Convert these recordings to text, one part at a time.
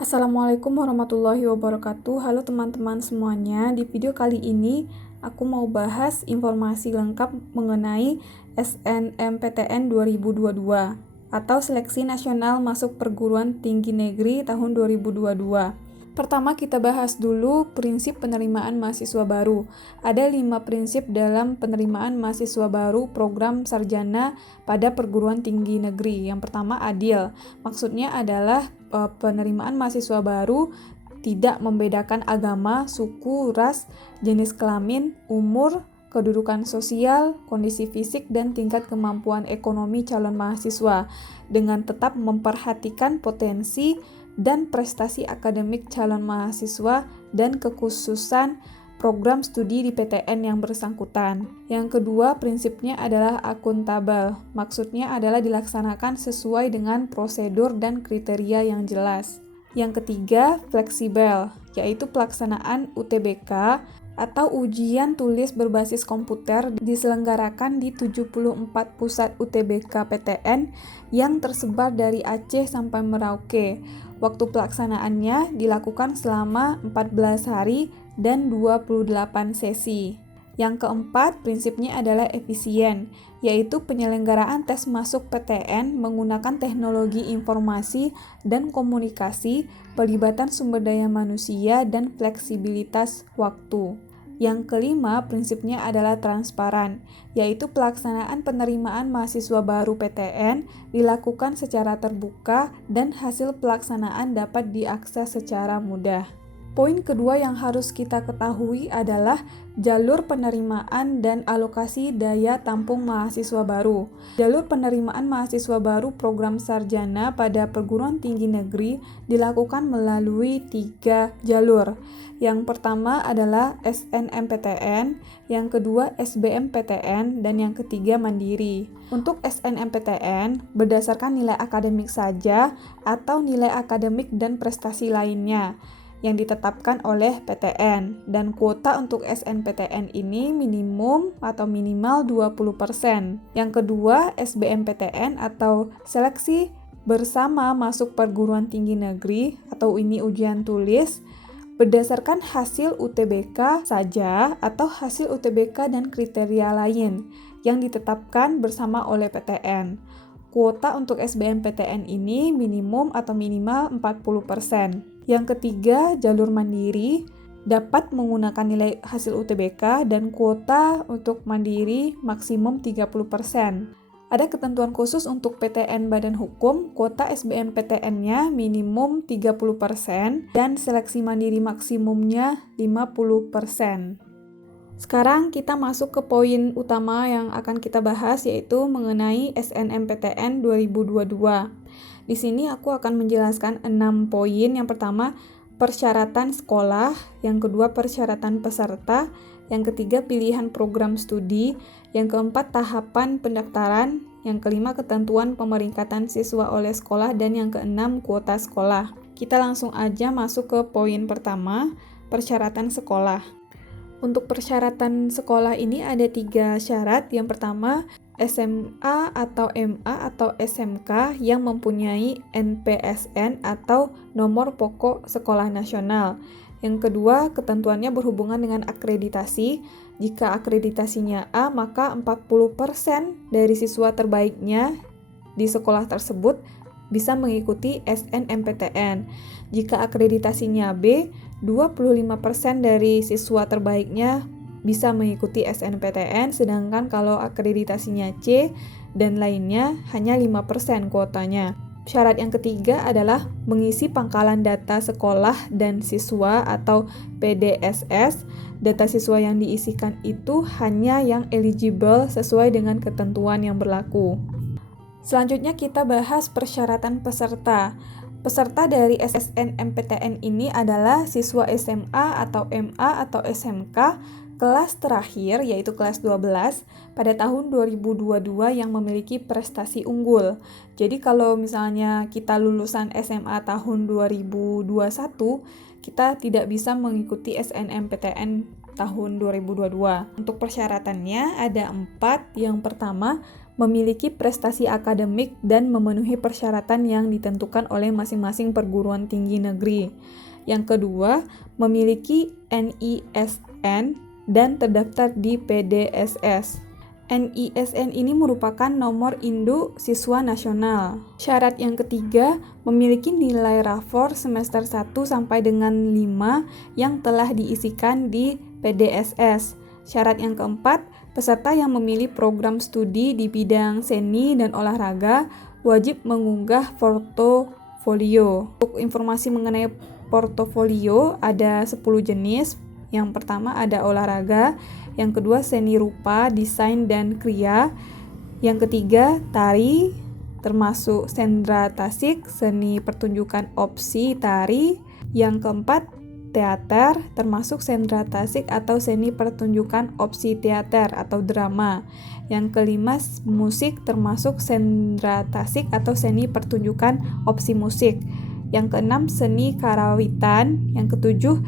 Assalamualaikum warahmatullahi wabarakatuh. Halo teman-teman semuanya. Di video kali ini aku mau bahas informasi lengkap mengenai SNMPTN 2022 atau Seleksi Nasional Masuk Perguruan Tinggi Negeri tahun 2022. Pertama kita bahas dulu prinsip penerimaan mahasiswa baru. Ada 5 prinsip dalam penerimaan mahasiswa baru program sarjana pada perguruan tinggi negeri. Yang pertama adil. Maksudnya adalah penerimaan mahasiswa baru tidak membedakan agama, suku, ras, jenis kelamin, umur, kedudukan sosial, kondisi fisik, dan tingkat kemampuan ekonomi calon mahasiswa, dengan tetap memperhatikan potensi dan prestasi akademik calon mahasiswa dan kekhususan program studi di PTN yang bersangkutan. Yang kedua, prinsipnya adalah akuntabel. Maksudnya adalah dilaksanakan sesuai dengan prosedur dan kriteria yang jelas. Yang ketiga, fleksibel, yaitu pelaksanaan UTBK atau ujian tulis berbasis komputer diselenggarakan di 74 pusat UTBK PTN yang tersebar dari Aceh sampai Merauke. Waktu pelaksanaannya dilakukan selama 14 hari dan 28 sesi. Yang keempat, prinsipnya adalah efisien, yaitu penyelenggaraan tes masuk PTN menggunakan teknologi informasi dan komunikasi, pelibatan sumber daya manusia, dan fleksibilitas waktu. Yang kelima, prinsipnya adalah transparan, yaitu pelaksanaan penerimaan mahasiswa baru PTN dilakukan secara terbuka dan hasil pelaksanaan dapat diakses secara mudah. Poin kedua yang harus kita ketahui adalah jalur penerimaan dan alokasi daya tampung mahasiswa baru. Jalur penerimaan mahasiswa baru program sarjana pada perguruan tinggi negeri dilakukan melalui 3 jalur. Yang pertama adalah SNMPTN, yang kedua SBMPTN, dan yang ketiga mandiri. Untuk SNMPTN berdasarkan nilai akademik saja atau nilai akademik dan prestasi lainnya yang ditetapkan oleh PTN, dan kuota untuk SNPTN ini minimum atau minimal 20%. Yang kedua, SBMPTN atau Seleksi Bersama Masuk Perguruan Tinggi Negeri atau ini ujian tulis berdasarkan hasil UTBK saja atau hasil UTBK dan kriteria lain yang ditetapkan bersama oleh PTN. Kuota untuk SBMPTN ini minimum atau minimal 40%. Yang ketiga, jalur mandiri dapat menggunakan nilai hasil UTBK dan kuota untuk mandiri maksimum 30%. Ada ketentuan khusus untuk PTN Badan Hukum, kuota SBMPTN-nya minimum 30% dan seleksi mandiri maksimumnya 50%. Sekarang kita masuk ke poin utama yang akan kita bahas, yaitu mengenai SNMPTN 2022. Di sini aku akan menjelaskan 6 poin. Yang pertama, persyaratan sekolah, yang kedua persyaratan peserta, yang ketiga pilihan program studi, yang keempat tahapan pendaftaran, yang kelima ketentuan pemeringkatan siswa oleh sekolah, dan yang keenam kuota sekolah. Kita langsung aja masuk ke poin pertama, persyaratan sekolah. Untuk persyaratan sekolah ini ada 3 syarat. Yang pertama, SMA atau MA atau SMK yang mempunyai NPSN atau nomor pokok sekolah nasional. Yang kedua, ketentuannya berhubungan dengan akreditasi. Jika akreditasinya A, maka 40% dari siswa terbaiknya di sekolah tersebut bisa mengikuti SNMPTN. Jika akreditasinya B, 25% dari siswa terbaiknya bisa mengikuti SNPTN, sedangkan kalau akreditasinya C dan lainnya hanya 5% kuotanya. Syarat yang ketiga adalah mengisi pangkalan data sekolah dan siswa atau PDSS. Data siswa yang diisikan itu hanya yang eligible sesuai dengan ketentuan yang berlaku. Selanjutnya kita bahas persyaratan peserta. Peserta dari SNMPTN ini adalah siswa SMA atau MA atau SMK kelas terakhir, yaitu kelas 12 pada tahun 2022 yang memiliki prestasi unggul. Jadi kalau misalnya kita lulusan SMA tahun 2021, kita tidak bisa mengikuti SNMPTN tahun 2022. Untuk persyaratannya ada 4. Yang pertama, memiliki prestasi akademik dan memenuhi persyaratan yang ditentukan oleh masing-masing perguruan tinggi negeri. Yang kedua, memiliki NISN dan terdaftar di PDSS. NISN ini merupakan nomor induk siswa nasional. Syarat yang ketiga, memiliki nilai rapor semester 1 sampai dengan 5 yang telah diisikan di PDSS. Syarat yang keempat, peserta yang memilih program studi di bidang seni dan olahraga wajib mengunggah portofolio. Untuk informasi mengenai portofolio ada 10 jenis. Yang pertama ada olahraga, yang kedua seni rupa, desain dan kriya, yang ketiga tari termasuk sendra tasik, seni pertunjukan opsi tari, yang keempat teater termasuk sendra tasik atau seni pertunjukan opsi teater atau drama, yang kelima musik termasuk sendra tasik atau seni pertunjukan opsi musik, yang keenam seni karawitan, yang ketujuh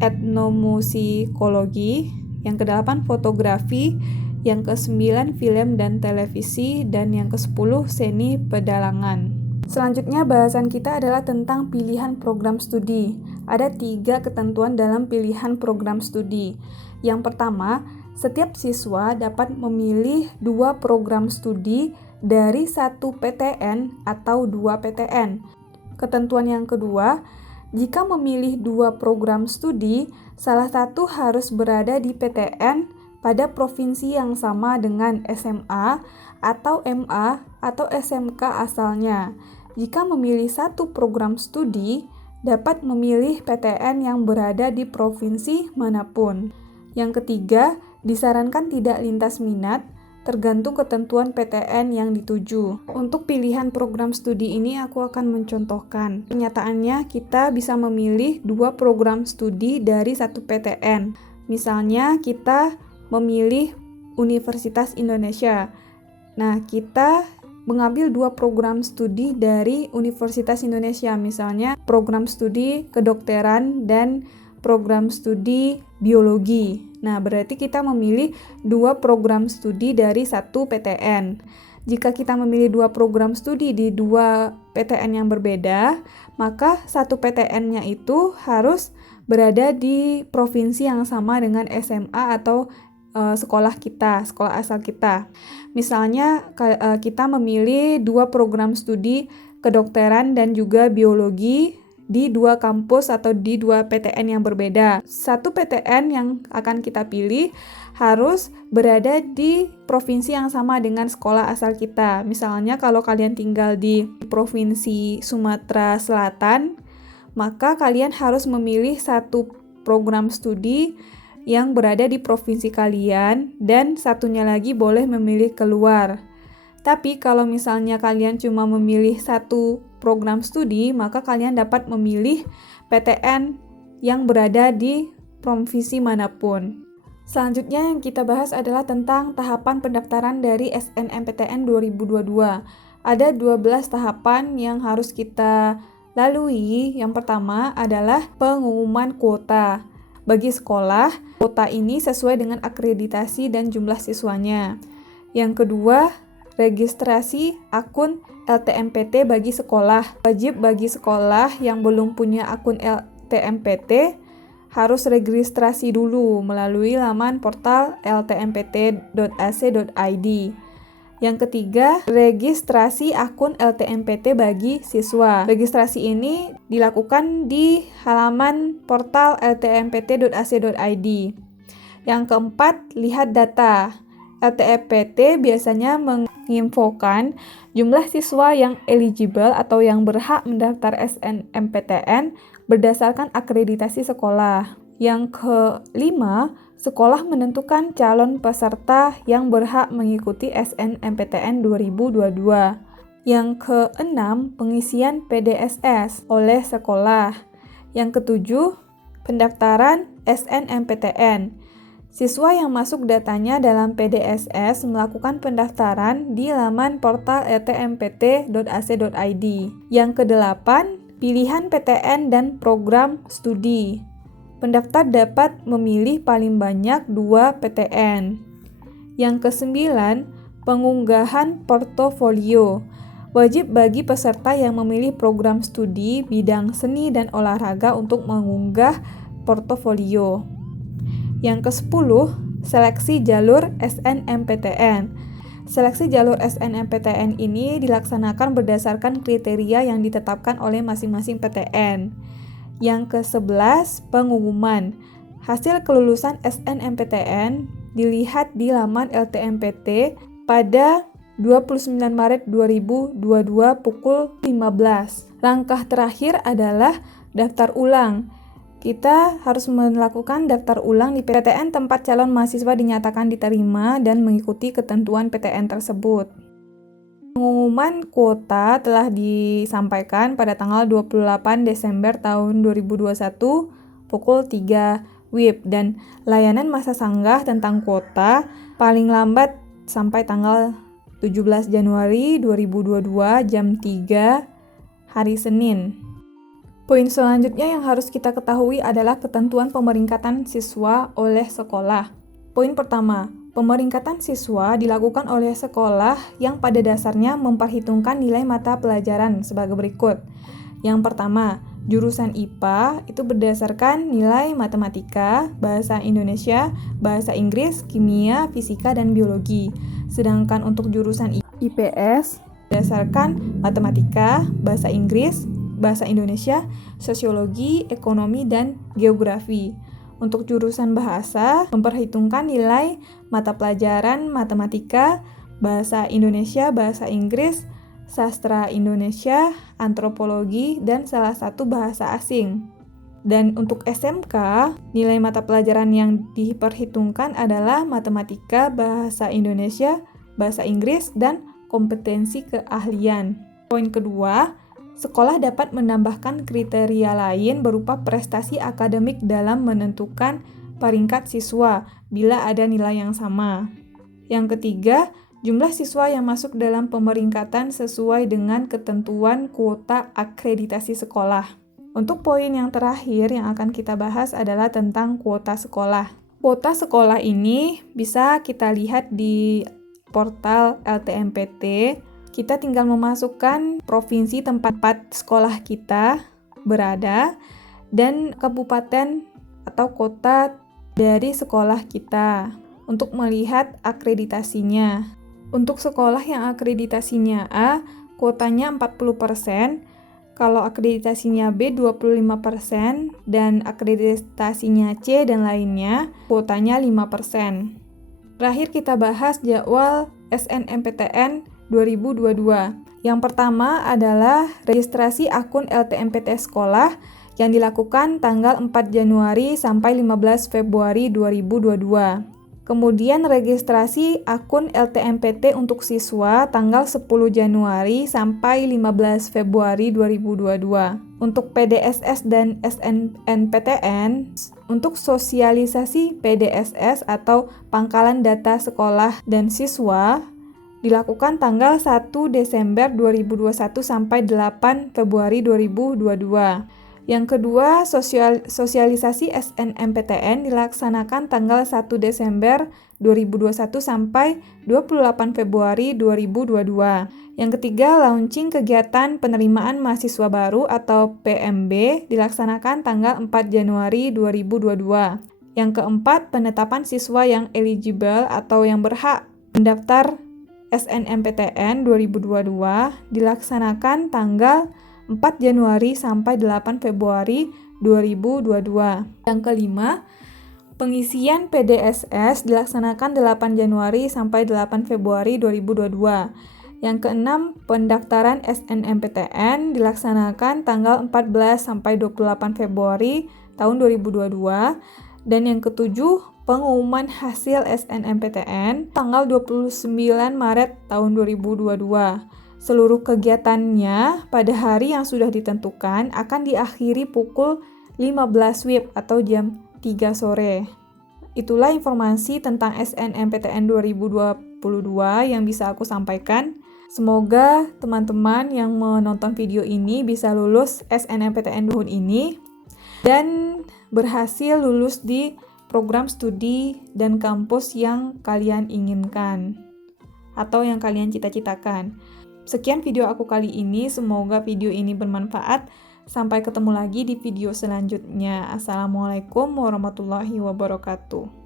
etnomusikologi, yang kedelapan fotografi, yang ke-9 film dan televisi, dan yang ke-10 seni pedalangan. Selanjutnya bahasan kita adalah tentang pilihan program studi. Ada 3 ketentuan dalam pilihan program studi. Yang pertama, setiap siswa dapat memilih 2 program studi dari 1 PTN atau 2 PTN. Ketentuan yang kedua, jika memilih 2 program studi, salah satu harus berada di PTN pada provinsi yang sama dengan SMA atau MA atau SMK asalnya. Jika memilih 1 program studi, dapat memilih PTN yang berada di provinsi manapun. Yang ketiga, disarankan tidak lintas minat, tergantung ketentuan PTN yang dituju. Untuk pilihan program studi ini aku akan mencontohkan. Kenyataannya kita bisa memilih 2 program studi dari 1 PTN. Misalnya kita memilih Universitas Indonesia. Nah, kita mengambil 2 program studi dari Universitas Indonesia, misalnya program studi kedokteran dan program studi biologi. Nah, berarti kita memilih 2 program studi dari 1 PTN. Jika kita memilih 2 program studi di 2 PTN yang berbeda, maka 1 PTN-nya itu harus berada di provinsi yang sama dengan SMA atau sekolah kita, sekolah asal kita. Misalnya kita memilih 2 program studi kedokteran dan juga biologi di 2 kampus atau di 2 PTN yang berbeda. 1 PTN yang akan kita pilih harus berada di provinsi yang sama dengan sekolah asal kita. Misalnya kalau kalian tinggal di provinsi Sumatera Selatan, maka kalian harus memilih 1 program studi yang berada di provinsi kalian dan satunya lagi boleh memilih keluar. Tapi kalau misalnya kalian cuma memilih 1 program studi, maka kalian dapat memilih PTN yang berada di provinsi manapun. Selanjutnya yang kita bahas adalah tentang tahapan pendaftaran dari SNMPTN 2022. Ada 12 tahapan yang harus kita lalui. Yang pertama adalah pengumuman kuota. Bagi sekolah, kuota ini sesuai dengan akreditasi dan jumlah siswanya. Yang kedua, registrasi akun LTMPT bagi sekolah. Wajib bagi sekolah yang belum punya akun LTMPT harus registrasi dulu melalui laman portal ltmpt.ac.id. Yang ketiga, registrasi akun LTMPT bagi siswa. Registrasi ini dilakukan di halaman portal ltmpt.ac.id. Yang keempat, lihat data. LTMPT biasanya menginfokan jumlah siswa yang eligible atau yang berhak mendaftar SNMPTN berdasarkan akreditasi sekolah. Yang kelima, sekolah menentukan calon peserta yang berhak mengikuti SNMPTN 2022. Yang keenam, pengisian PDSS oleh sekolah. Yang ketujuh, pendaftaran SNMPTN. Siswa yang masuk datanya dalam PDSS melakukan pendaftaran di laman portal ltmpt.ac.id. Yang kedelapan, pilihan PTN dan program studi. Pendaftar dapat memilih paling banyak 2 PTN. Yang kesembilan, Pengunggahan portofolio. Wajib bagi peserta yang memilih program studi bidang seni dan olahraga untuk mengunggah portofolio. Yang ke-10, seleksi jalur SNMPTN. Seleksi jalur SNMPTN ini dilaksanakan berdasarkan kriteria yang ditetapkan oleh masing-masing PTN. Yang ke-11, pengumuman. Hasil kelulusan SNMPTN dilihat di laman LTMPT pada 29 Maret 2022 pukul 15. Langkah terakhir adalah daftar ulang. Kita harus melakukan daftar ulang di PTN tempat calon mahasiswa dinyatakan diterima dan mengikuti ketentuan PTN tersebut. Pengumuman kuota telah disampaikan pada tanggal 28 Desember tahun 2021 pukul 3 WIB dan layanan masa sanggah tentang kuota paling lambat sampai tanggal 17 Januari 2022 jam 3 hari Senin. Poin selanjutnya yang harus kita ketahui adalah ketentuan pemeringkatan siswa oleh sekolah. Poin pertama, pemeringkatan siswa dilakukan oleh sekolah yang pada dasarnya memperhitungkan nilai mata pelajaran sebagai berikut. Yang pertama, jurusan IPA itu berdasarkan nilai matematika, bahasa Indonesia, bahasa Inggris, kimia, fisika, dan biologi. Sedangkan untuk jurusan IPS berdasarkan matematika, bahasa Inggris, bahasa Indonesia, sosiologi, ekonomi, dan geografi. Untuk jurusan bahasa memperhitungkan nilai mata pelajaran matematika, bahasa Indonesia, bahasa Inggris, sastra Indonesia, antropologi, dan salah satu bahasa asing. Dan untuk SMK, nilai mata pelajaran yang diperhitungkan adalah matematika, bahasa Indonesia, bahasa Inggris, dan kompetensi keahlian. Poin kedua, sekolah dapat menambahkan kriteria lain berupa prestasi akademik dalam menentukan peringkat siswa bila ada nilai yang sama. Yang ketiga, jumlah siswa yang masuk dalam pemeringkatan sesuai dengan ketentuan kuota akreditasi sekolah. Untuk poin yang terakhir yang akan kita bahas adalah tentang kuota sekolah. Kuota sekolah ini bisa kita lihat di portal LTMPT. Kita tinggal memasukkan provinsi tempat sekolah kita berada dan kabupaten atau kota dari sekolah kita untuk melihat akreditasinya. Untuk sekolah yang akreditasinya A, kuotanya 40%, kalau akreditasinya B 25%, dan akreditasinya C dan lainnya, kuotanya 5%. Terakhir kita bahas jadwal SNMPTN 2022. Yang pertama adalah registrasi akun LTMPT sekolah yang dilakukan tanggal 4 Januari sampai 15 Februari 2022. Kemudian registrasi akun LTMPT untuk siswa tanggal 10 Januari sampai 15 Februari 2022. Untuk PDSS dan SNMPTN, untuk sosialisasi PDSS atau pangkalan data sekolah dan siswa dilakukan tanggal 1 Desember 2021 sampai 8 Februari 2022. Yang kedua, sosialisasi SNMPTN dilaksanakan tanggal 1 Desember 2021 sampai 28 Februari 2022. Yang ketiga, launching kegiatan penerimaan mahasiswa baru atau PMB dilaksanakan tanggal 4 Januari 2022. Yang keempat, penetapan siswa yang eligible atau yang berhak mendaftar SNMPTN 2022 dilaksanakan tanggal 4 Januari sampai 8 Februari 2022. Yang kelima, pengisian PDSS dilaksanakan 8 Januari sampai 8 Februari 2022. Yang keenam, pendaftaran SNMPTN dilaksanakan tanggal 14 sampai 28 Februari tahun 2022. Dan yang ketujuh, pengumuman hasil SNMPTN tanggal 29 Maret tahun 2022. Seluruh kegiatannya pada hari yang sudah ditentukan akan diakhiri pukul 15 WIB atau jam 3 sore. Itulah informasi tentang SNMPTN 2022 yang bisa aku sampaikan. Semoga teman-teman yang menonton video ini bisa lulus SNMPTN tahun ini dan berhasil lulus di program studi dan kampus yang kalian inginkan. atau yang kalian cita-citakan. Sekian video aku kali ini, semoga video ini bermanfaat. Sampai ketemu lagi di video selanjutnya. Assalamualaikum warahmatullahi wabarakatuh.